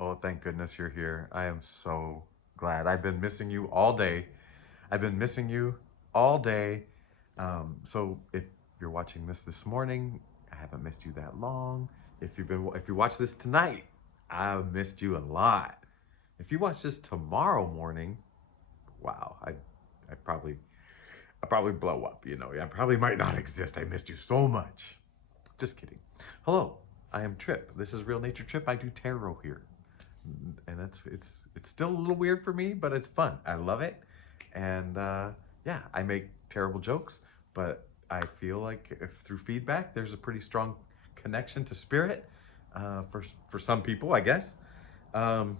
Oh, thank goodness you're here. I am so glad. I've been missing you all day. I've been missing you all day. So if you're watching this morning, I haven't missed you that long. If you watch this tonight, I've missed you a lot. If you watch this tomorrow morning, wow, I probably blow up. I probably might not exist. I missed you so much. Just kidding. Hello, I am Trip. This is Real Nature Trip. I do tarot here, and it's still a little weird for me, but it's fun. I love it, and yeah, I make terrible jokes, but I feel like if through feedback, there's a pretty strong connection to spirit for some people, I guess. Um,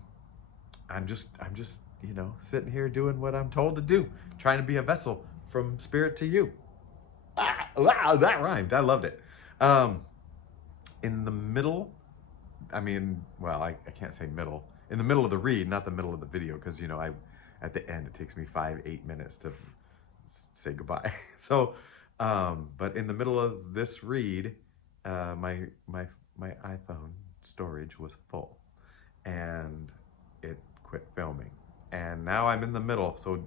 I'm just sitting here doing what I'm told to do, trying to be a vessel from spirit to you. Wow, that rhymed. I loved it. Um, in the middle, I mean, well, I can't say middle. In the middle of the read, not the middle of the video, because I at the end it takes me 8 minutes to say goodbye. So, but in the middle of this read, my iPhone storage was full, and it quit filming. And now I'm in the middle, so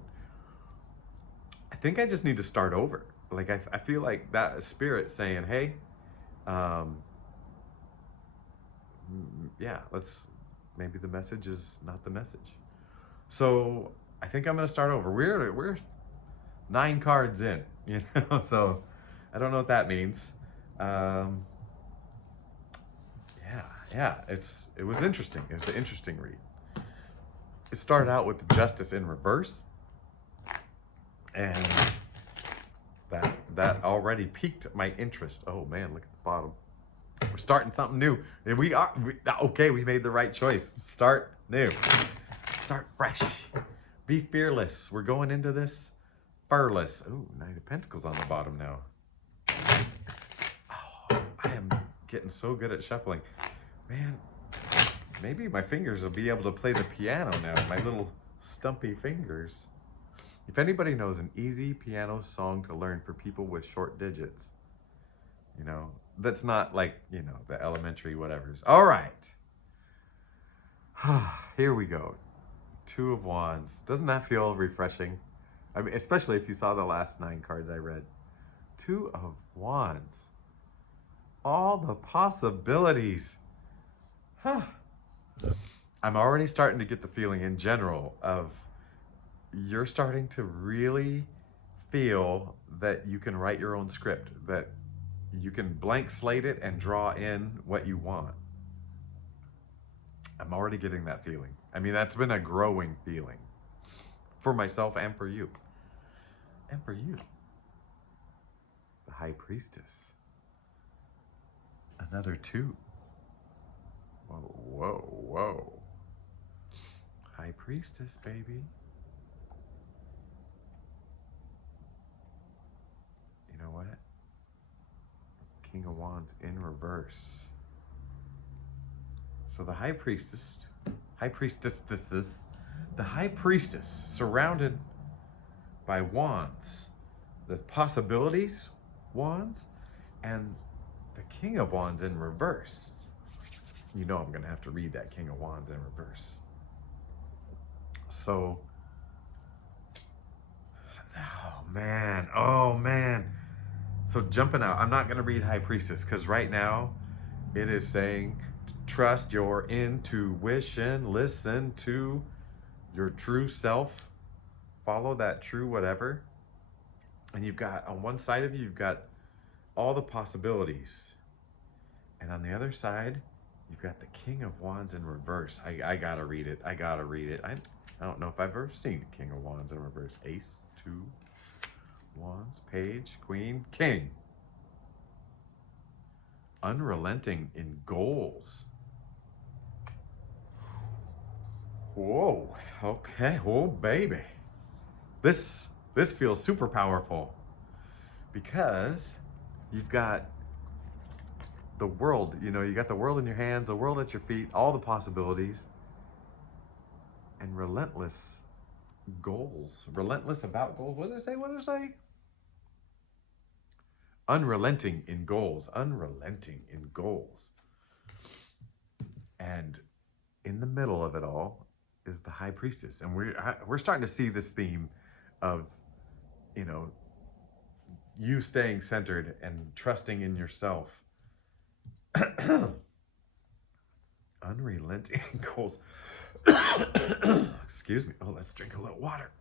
I think I just need to start over. Like I feel like that spirit saying, "Hey, um, yeah, let's maybe the message is not the message." So I think I'm gonna start over. We're 9 cards in. So I don't know what that means. Um, yeah, yeah, it was interesting. It was an interesting read. It started out with the Justice in reverse, and that already piqued my interest. Oh man, look at the bottom. We're starting something new. And okay, we made the right choice. Start new. Start fresh. Be fearless. We're going into this furless. Ooh, Knight of Pentacles on the bottom now. Oh, I am getting so good at shuffling. Man, maybe my fingers will be able to play the piano now. My little stumpy fingers. If anybody knows an easy piano song to learn for people with short digits, that's not like, the elementary whatevers. All right. Here we go. Two of Wands. Doesn't that feel refreshing? I mean, especially if you saw the last 9 cards I read. Two of Wands. All the possibilities. Huh. I'm already starting to get the feeling in general of you're starting to really feel that you can write your own script, that you can blank slate it and draw in what you want. I'm already getting that feeling. I mean, that's been a growing feeling for myself and for you. And for you. The High Priestess. Another 2. Whoa, whoa, whoa. High Priestess, baby. You know what? King of Wands in reverse. So the High Priestess, the High Priestess surrounded by wands, the possibilities wands, and the King of Wands in reverse. I'm going to have to read that King of Wands in reverse. So, oh man. So jumping out, I'm not going to read High Priestess because right now it is saying trust your intuition, listen to your true self, follow that true whatever. And you've got, on one side of you, you've got all the possibilities. And on the other side, you've got the King of Wands in reverse. I gotta read it. I don't know if I've ever seen King of Wands in reverse. Ace, 2, Wands, Page, Queen, King. Unrelenting in goals. Whoa, okay, oh baby. This feels super powerful because you've got the world, you got the world in your hands, the world at your feet, all the possibilities, and relentless goals. Relentless about goals. What did it say? What did it say? Unrelenting in goals. Unrelenting in goals. And in the middle of it all is the high priestess. And we're starting to see this theme of, you know, you staying centered and trusting in yourself. Unrelenting goals. Excuse me. Oh, let's drink a little water.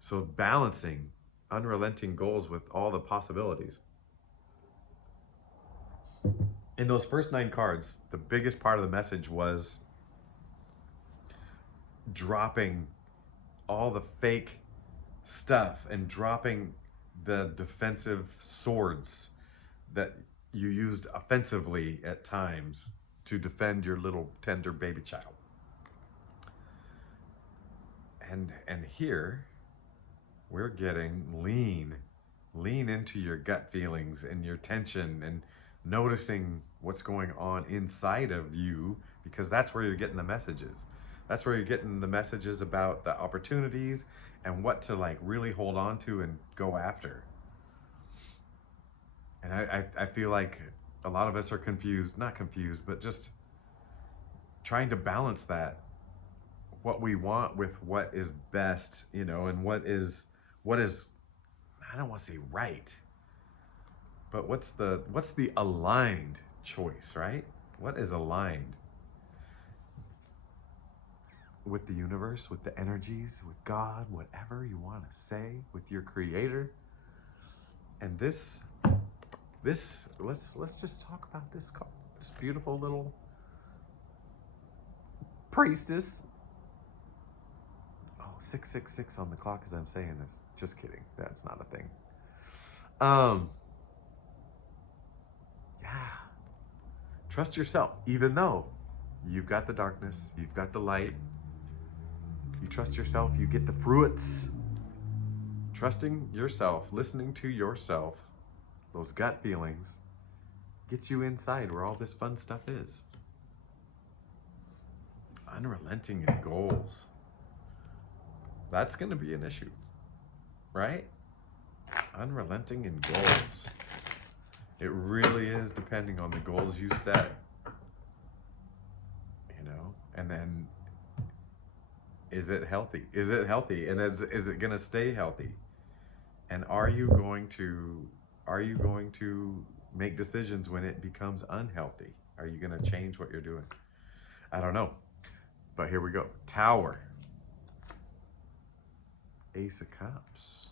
So balancing unrelenting goals with all the possibilities. In those first 9 cards, the biggest part of the message was dropping all the fake stuff and dropping the defensive swords that you used offensively at times to defend your little tender baby child. And here we're getting lean into your gut feelings and your tension and noticing what's going on inside of you, because that's where you're getting the messages. That's where you're getting the messages about the opportunities and what to like really hold on to and go after. And I feel like a lot of us are confused, not confused, but just trying to balance that, what we want with what is best, you know, and what is, I don't want to say right, but what's the aligned choice, right? What is aligned with the universe, with the energies, with God, whatever you want to say, with your creator. And this let's just talk about this beautiful little priestess. Oh, 666 on the clock as I'm saying this. Just kidding. That's not a thing. Yeah. Trust yourself, even though you've got the darkness, you've got the light. You trust yourself, you get the fruits. Trusting yourself, listening to yourself, those gut feelings, gets you inside where all this fun stuff is. Unrelenting in goals. That's going to be an issue, right? Unrelenting in goals. It really is depending on the goals you set, you know, and then is it healthy? Is it healthy? And is it going to stay healthy? And are you going to make decisions when it becomes unhealthy? Are you going to change what you're doing? I don't know. But here we go. Tower. Ace of Cups.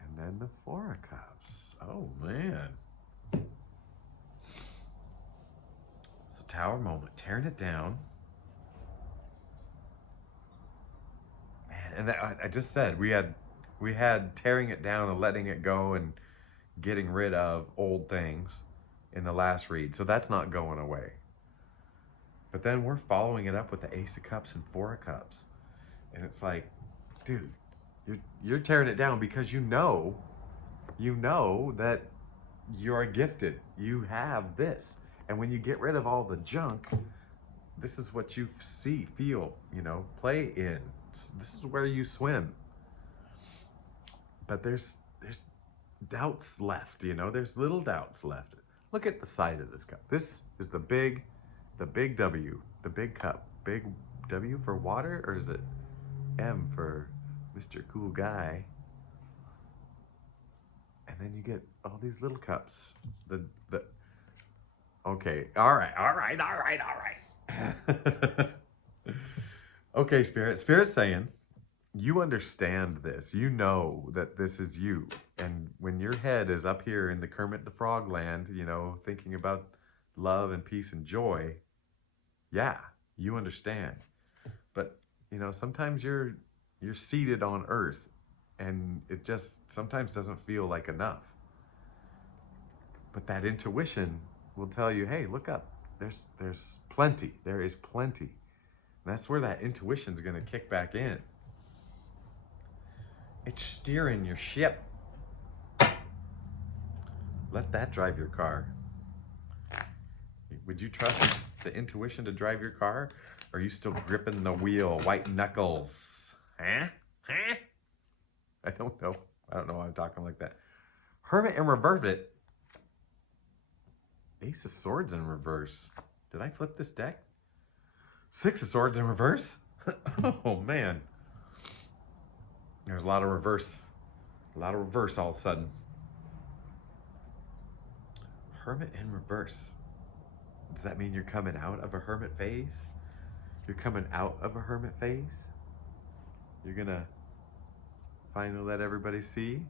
And then the Four of Cups. Oh, man. It's a Tower moment. Tearing it down. Man, and I just said we had tearing it down and letting it go and getting rid of old things in the last read. So that's not going away. But then we're following it up with the Ace of Cups and Four of Cups. And it's like, dude, you're tearing it down because you know that you're gifted. You have this. And when you get rid of all the junk, this is what you see, feel, you know, play in. This is where you swim. But there's doubts left, you know, there's little doubts left. Look at the size of this cup. This is the big W, the big cup. Big W for water, or is it M for Mr. Cool Guy? And then you get all these little cups. Okay, all right. Okay, Spirit's saying, you understand this. You know that this is you. And when your head is up here in the Kermit the Frog land, you know, thinking about love and peace and joy, yeah, you understand. But, you know, sometimes you're seated on earth and it just sometimes doesn't feel like enough. But that intuition will tell you, hey, look up. There's plenty. There is plenty. And that's where that intuition's going to kick back in. It's steering your ship. Let that drive your car. Would you trust the intuition to drive your car? Or are you still gripping the wheel, white knuckles? Huh? I don't know. I don't know why I'm talking like that. Hermit and Reverted. Ace of Swords in reverse. Did I flip this deck? Six of Swords in reverse? Oh, man. There's a lot of reverse. A lot of reverse all of a sudden. Hermit in reverse. Does that mean you're coming out of a hermit phase? You're coming out of a hermit phase? You're gonna finally let everybody see?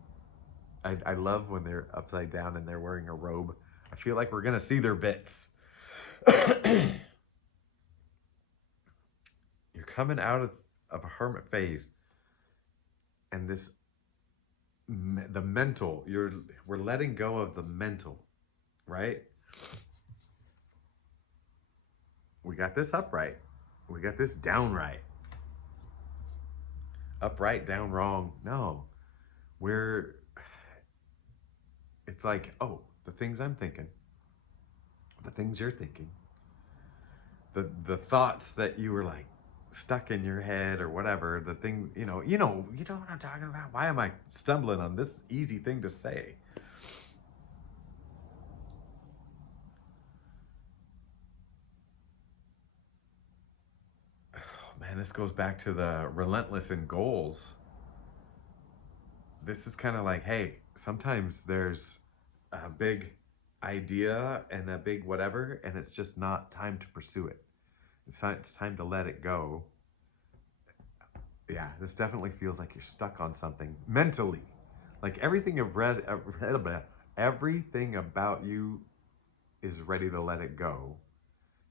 I love when they're upside down and they're wearing a robe. I feel like we're gonna see their bits. You're coming out of a hermit phase, and the mental, we're letting go of the mental, right? We got this upright. We got this downright. Upright, down, wrong. No. It's like, oh, the things I'm thinking, the things you're thinking, the thoughts that you were like stuck in your head or whatever, the thing, you know what I'm talking about? Why am I stumbling on this easy thing to say? Oh, man, this goes back to the relentless in goals. This is kind of like, hey, sometimes there's a big idea and a big whatever, and it's just not time to pursue it. It's time to let it go. Yeah, this definitely feels like you're stuck on something mentally. Like everything everything about you is ready to let it go,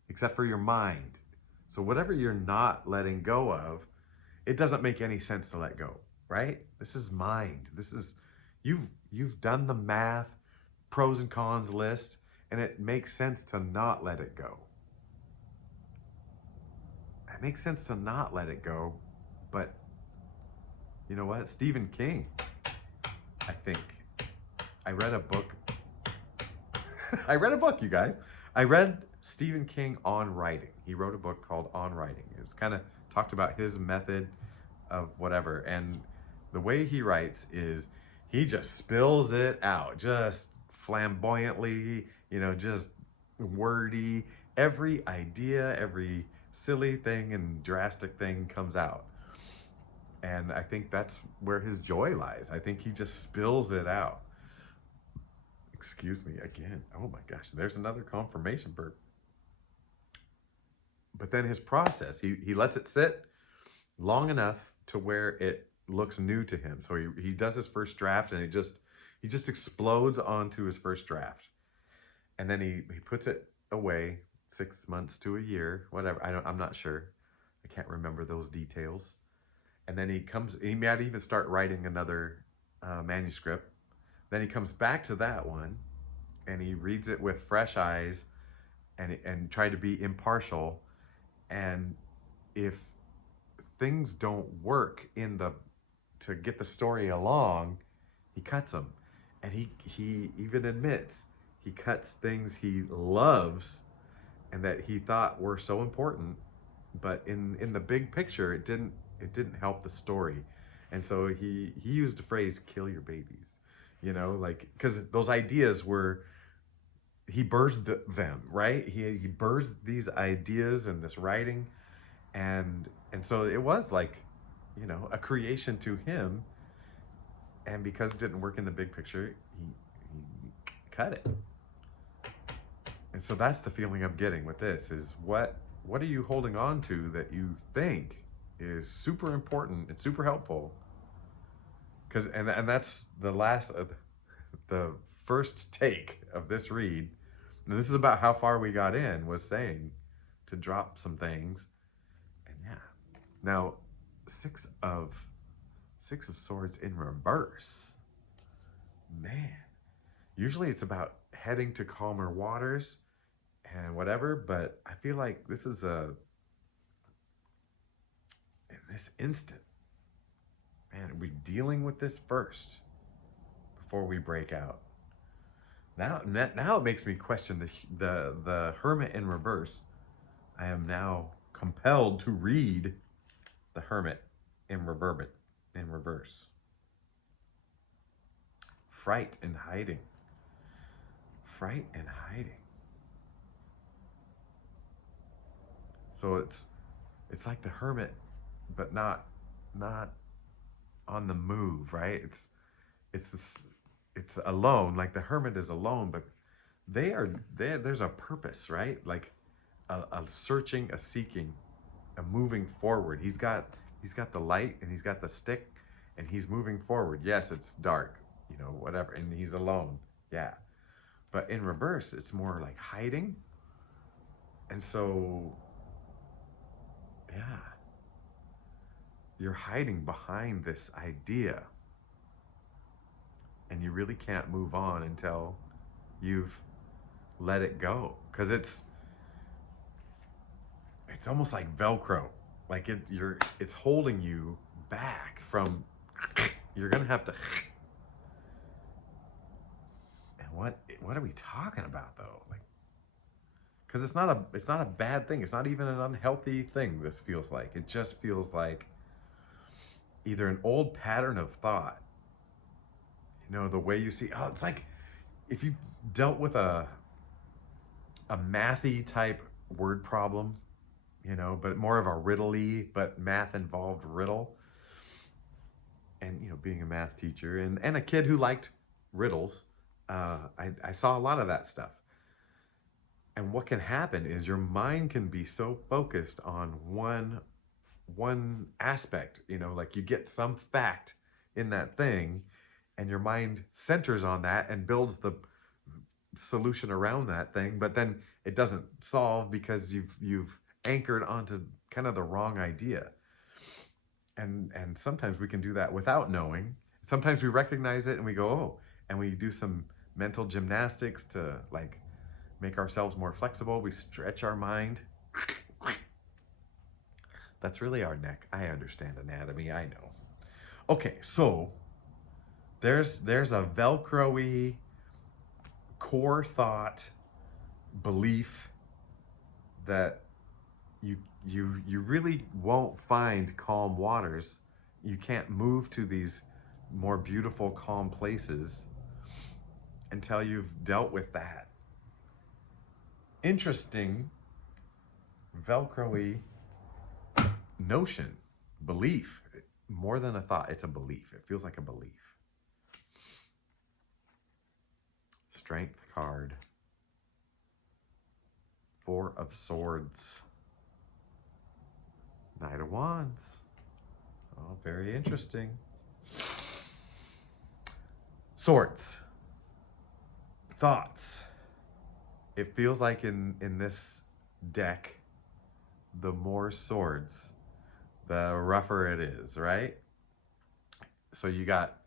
except for your mind. So whatever you're not letting go of, it doesn't make any sense to let go, right? This is mind. This is you've done the math, pros and cons list, and it makes sense to not let it go. It makes sense to not let it go, but you know what? Stephen King, I think. I read a book. I read a book, you guys. I read Stephen King on writing. He wrote a book called On Writing. It's kind of talked about his method of whatever. And the way he writes is he just spills it out, just flamboyantly, just wordy. Every idea, every silly thing and drastic thing comes out. And I think that's where his joy lies. I think he just spills it out. Excuse me again. Oh my gosh, there's another confirmation burp. But then his process, he lets it sit long enough to where it looks new to him. So he does his first draft and he just explodes onto his first draft. And then he puts it away 6 months to a year, whatever. I'm not sure. I can't remember those details. And then he might even start writing another manuscript. Then he comes back to that one and he reads it with fresh eyes and try to be impartial. And if things don't work to get the story along, he cuts them. And he even admits he cuts things he loves and that he thought were so important, but in the big picture it didn't help the story. And so he used the phrase "kill your babies," like, because those ideas were, he birthed them, right? He birthed these ideas and this writing, and so it was like, a creation to him. And because it didn't work in the big picture, he cut it. And so that's the feeling I'm getting with this is what are you holding on to that you think is super important and super helpful? Because and that's the first take of this read. And this is about how far we got in, was saying to drop some things. And yeah. Now, six of swords in reverse. Man. Usually it's about heading to calmer waters and whatever, but I feel like this is in this instant, man, we're dealing with this first before we break out. Now it makes me question the Hermit in reverse. I am now compelled to read the Hermit in reverse. Fright and hiding. Fright and hiding. So it's like the hermit, but not on the move, right? It's this, it's alone. Like the hermit is alone, but there's a purpose, right? Like a searching, a seeking, a moving forward. He's got the light and he's got the stick and he's moving forward. Yes, it's dark, whatever, and he's alone. Yeah. But in reverse, it's more like hiding. And so, yeah, you're hiding behind this idea and you really can't move on until you've let it go, because it's almost like Velcro. Like it's holding you back from, you're gonna have to, and what are we talking about though? Like, because it's not a bad thing. It's not even an unhealthy thing. This feels like, it just feels like either an old pattern of thought, the way you see, it's like if you dealt with a mathy type word problem, but more of a riddly, but math involved riddle. And, being a math teacher and a kid who liked riddles, I saw a lot of that stuff. And what can happen is your mind can be so focused on one aspect, like you get some fact in that thing and your mind centers on that and builds the solution around that thing, but then it doesn't solve because you've anchored onto kind of the wrong idea. And sometimes we can do that without knowing. Sometimes we recognize it and we go, oh, and we do some mental gymnastics to like make ourselves more flexible. We stretch our mind. That's really our neck. I understand anatomy, I know. Okay, so there's a Velcro-y core thought belief that you really won't find calm waters. You can't move to these more beautiful, calm places until you've dealt with that interesting Velcro-y notion, belief. More than a thought, it's a belief. It feels like a belief. Strength card. 4 of Swords. Knight of Wands. Oh, very interesting. Swords. Thoughts. It feels like in this deck, the more swords, the rougher it is, right? So you got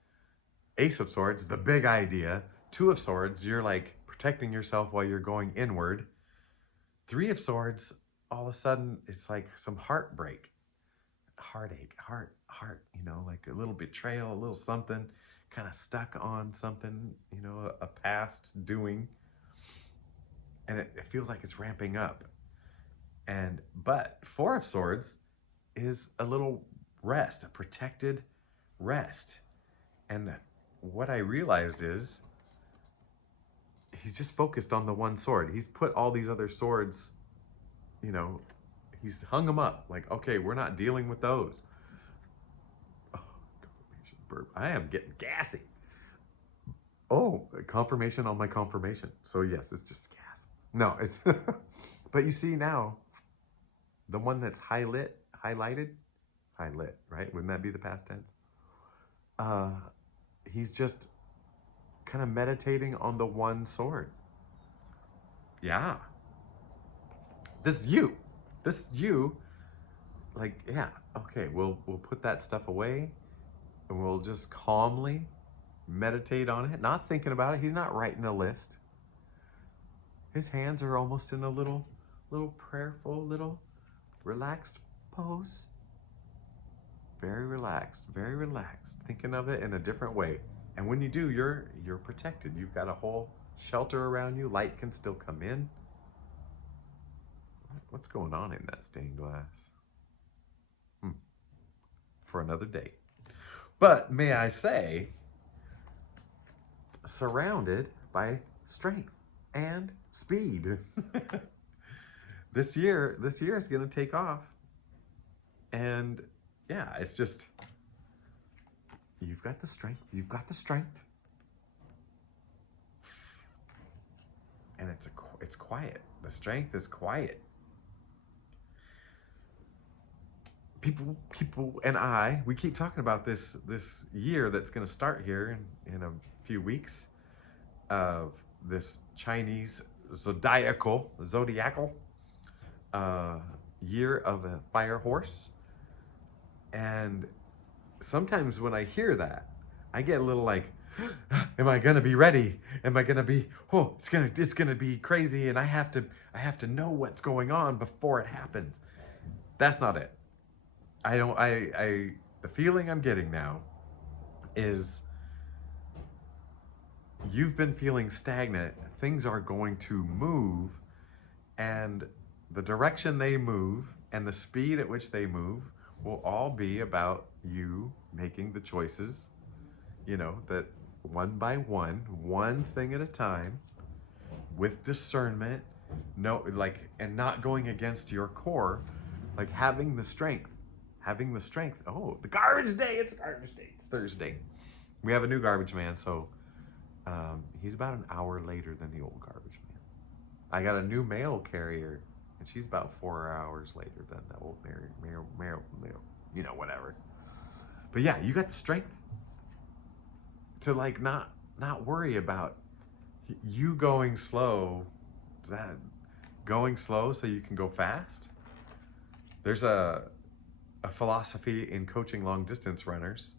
Ace of Swords, the big idea. 2 of Swords, you're like protecting yourself while you're going inward. 3 of Swords, all of a sudden, it's like some heartbreak, heartache, heart, like a little betrayal, a little something, kind of stuck on something, a past doing. And it feels like it's ramping up. But 4 of Swords is a little rest, a protected rest. And what I realized is he's just focused on the one sword. He's put all these other swords, he's hung them up. Like, okay, we're not dealing with those. Oh, confirmation burp. I am getting gassy. Oh, confirmation on my confirmation. So yes, it's just gas. No, it's, but you see now, the one that's highlighted, right? Wouldn't that be the past tense? He's just kind of meditating on the one sword. Yeah. This is you. Like, yeah, okay, we'll put that stuff away and we'll just calmly meditate on it, not thinking about it. He's not writing a list. His hands are almost in a little prayerful, little relaxed pose. Very relaxed, thinking of it in a different way. And when you do, you're protected. You've got a whole shelter around you. Light can still come in. What's going on in that stained glass? For another day. But may I say, surrounded by strength and speed. this year is going to take off. And yeah, it's just, you've got the strength. You've got the strength. And it's quiet. The strength is quiet. People and we keep talking about this year that's going to start here in a few weeks, of this Chinese zodiacal year of a fire horse. And sometimes when I hear that, I get a little like, am I gonna be ready? Am I gonna be, oh, it's gonna be crazy, and I have to know what's going on before it happens. That's not it. The feeling I'm getting now is, you've been feeling stagnant. Things are going to move, and the direction they move and the speed at which they move will all be about you making the choices, that one by one thing at a time, with discernment, and not going against your core, like having the strength. Oh, the garbage day, it's Thursday. We have a new garbage man, so he's about an hour later than the old garbage man. I got a new mail carrier, and she's about 4 hours later than the old mail, whatever. But yeah, you got the strength to not worry about you going slow. Is that going slow so you can go fast? There's a philosophy in coaching long distance runners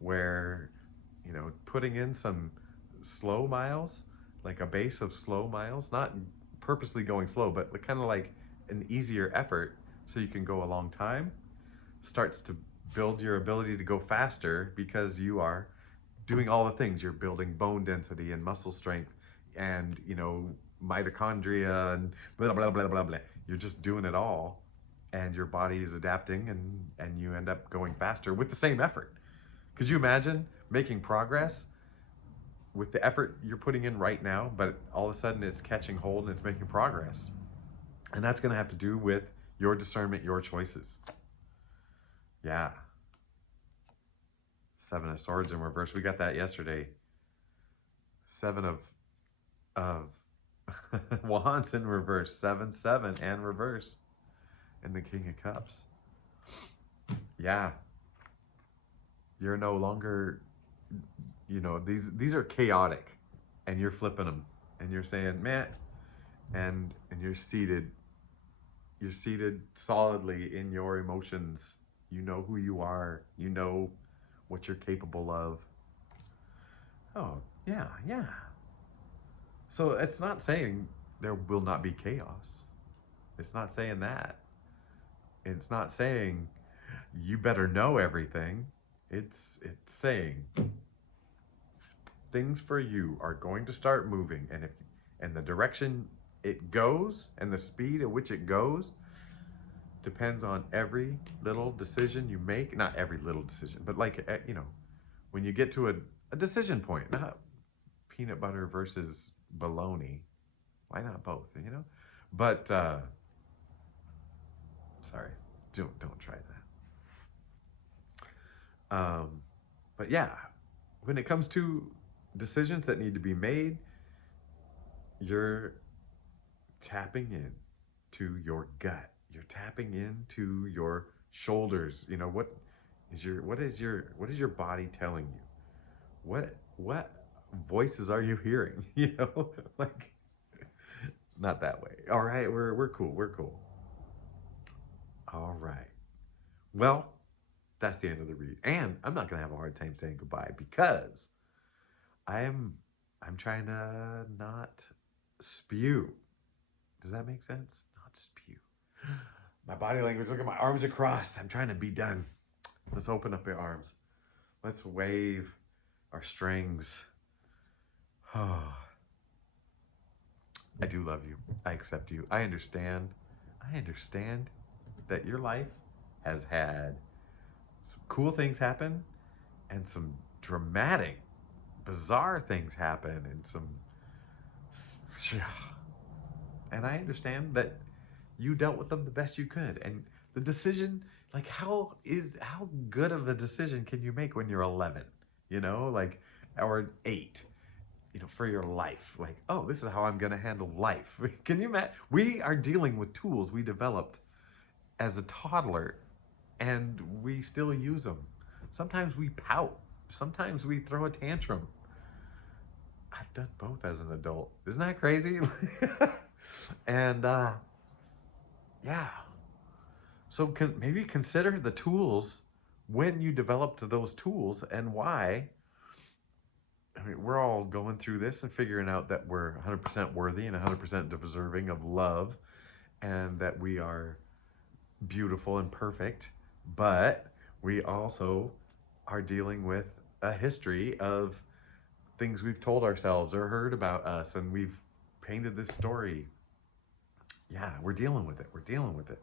where, putting in some slow miles, like a base of slow miles, not purposely going slow, but kind of like an easier effort so you can go a long time, starts to build your ability to go faster, because you are doing all the things. You're building bone density and muscle strength and, mitochondria and blah, blah, blah, blah, blah. You're just doing it all, and your body is adapting, and you end up going faster with the same effort. Could you imagine making progress with the effort you're putting in right now, but all of a sudden it's catching hold and it's making progress? And that's going to have to do with your discernment, your choices. Yeah. 7 of Swords in reverse. We got that yesterday. 7 of Wands in reverse. 7 and reverse. And the King of Cups. Yeah. You're no longer, these are chaotic, and you're flipping them, and you're saying, man, and you're seated solidly in your emotions. You know who you are. You know what you're capable of. Oh, yeah. So it's not saying there will not be chaos. It's not saying that. It's not saying you better know everything. It's saying things for you are going to start moving, and the direction it goes and the speed at which it goes depends on every little decision you make. Not every little decision, but when you get to a decision point, not peanut butter versus bologna. Why not both? But sorry, don't try that. But yeah, when it comes to decisions that need to be made, you're tapping in to your gut. You're tapping into your shoulders. What is your body telling you? What voices are you hearing? Not that way. All right, we're cool. All right. Well, that's the end of the read. And I'm not gonna have a hard time saying goodbye, because I'm trying to not spew. Does that make sense? Not spew. My body language, look at my arms across. I'm trying to be done. Let's open up your arms. Let's wave our strings. Oh. I do love you. I accept you. I understand that your life has had some cool things happen, and some dramatic, bizarre things happen, and I understand that you dealt with them the best you could. And the decision, like how good of a decision can you make when you're 11, like, or 8, for your life? Like, oh, this is how I'm going to handle life. Can you imagine? We are dealing with tools we developed as a toddler, and we still use them. Sometimes we pout. Sometimes we throw a tantrum. I've done both as an adult. Isn't that crazy? And yeah. So maybe consider the tools when you developed those tools and why. I mean, we're all going through this and figuring out that we're 100% worthy and 100% deserving of love, and that we are beautiful and perfect. But we also are dealing with a history of things we've told ourselves or heard about us, and we've painted this story. Yeah, we're dealing with it. We're dealing with it.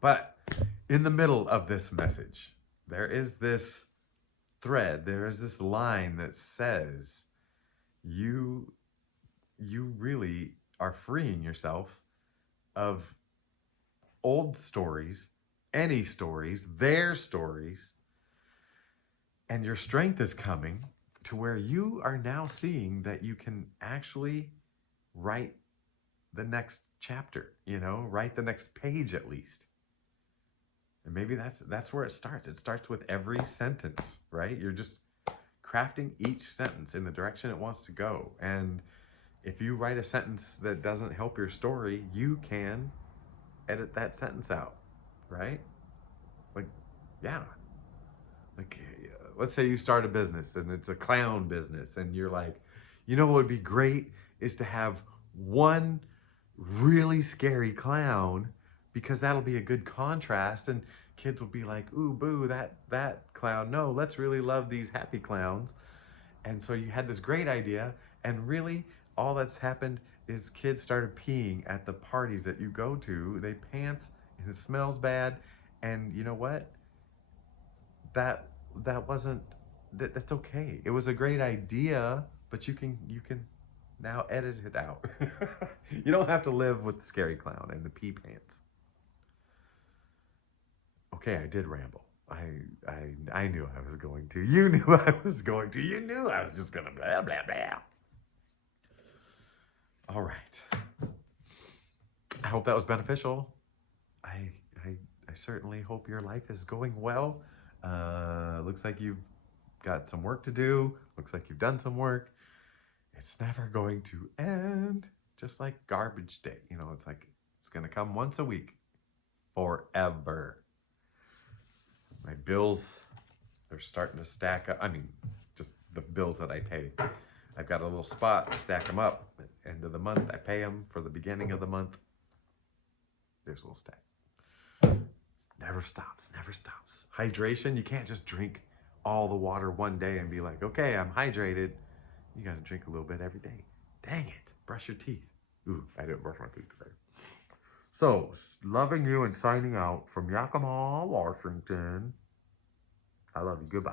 But in the middle of this message, there is this thread, there is this line that says, you really are freeing yourself of old stories, any stories, their stories, and your strength is coming to where you are now seeing that you can actually write the next chapter, write the next page at least. And maybe that's where it starts. It starts with every sentence, right? You're just crafting each sentence in the direction it wants to go. And if you write a sentence that doesn't help your story, you can edit that sentence out, right? Like, yeah. Like, let's say you start a business and it's a clown business, and you're like, what would be great is to have one really scary clown, because that'll be a good contrast, and kids will be like, ooh, boo, that clown. No, let's really love these happy clowns. And so you had this great idea, and really all that's happened is kids started peeing at the parties that you go to. They pants, and it smells bad, and you know what? That wasn't that's okay. It was a great idea, but you can now edit it out. You don't have to live with the scary clown and the pee pants. Okay, I did ramble. I knew I was going to. You knew I was going to. You knew I was just gonna blah blah blah. All right. I hope that was beneficial. I certainly hope your life is going well. Looks like you've got some work to do. Looks like you've done some work. It's never going to end. Just like garbage day. It's like it's gonna come once a week. Forever. My bills, they're starting to stack up. I mean, just the bills that I pay. I've got a little spot to stack them up. At the end of the month, I pay them for the beginning of the month. There's a little stack. Never stops, never stops. Hydration, you can't just drink all the water one day and be like, okay, I'm hydrated. You gotta drink a little bit every day. Dang it, brush your teeth. Ooh, I didn't brush my teeth today. So, loving you and signing out from Yakima, Washington. I love you. Goodbye.